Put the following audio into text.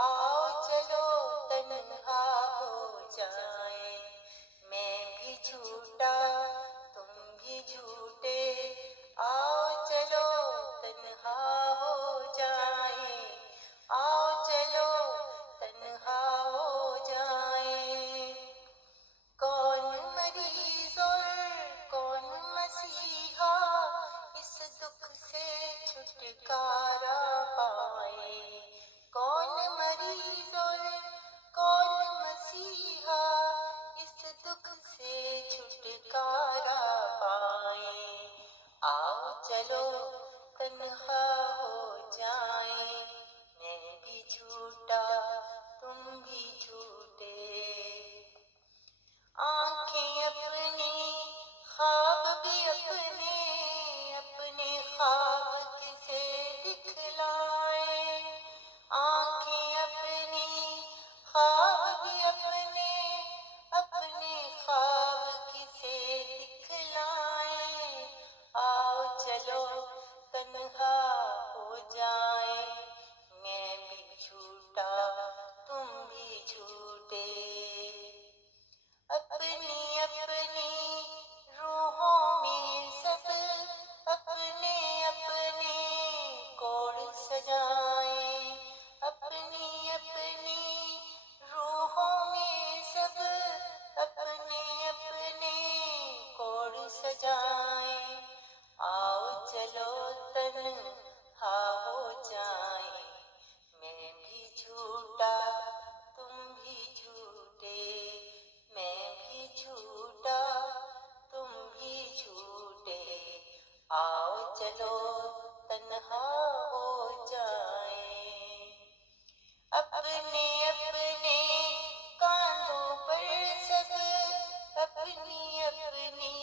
آؤ چلو تنہا ہو جائیں، میں بھی جھوٹا تم بھی جھوٹے، آؤ چلو تنہا ہو جائیں، آؤ چلو تنہا ہو جائیں۔ کون مریض اور کون مسیحا اس دکھ سے چھٹکارا پائے، کون مریض اور کون مسیحا اس دکھ سے چھٹکارا پائے، آؤ چلو تنہا ہو جائیں، میں بھی جھوٹا تم بھی جھوٹے۔ آنکھیں اپنی خواب بھی اپنے، اپنے خواب کسے دکھلائیں، آنکھیں اپنی خواب بھی اپنے، اپنے خواب کسے دکھلائیں، آؤ چلو تنہا ہو جائیں، میں بھی جھوٹا تم بھی جھوٹے۔ اپنی اپنی روحوں میں سب اپنے اپنے کوڑ سجائیں، اپنی اپنی روحوں میں سب اپنے اپنے کوڑ سجائیں، آؤ چلو تنہا ہو جائیں، میں بھی جھوٹا تم بھی جھوٹے، میں بھی جھوٹا تم بھی جھوٹے، آؤ چلو تنہا ہو جائیں۔ اپنے اپنے کاندھوں پر سب اپنی اپنی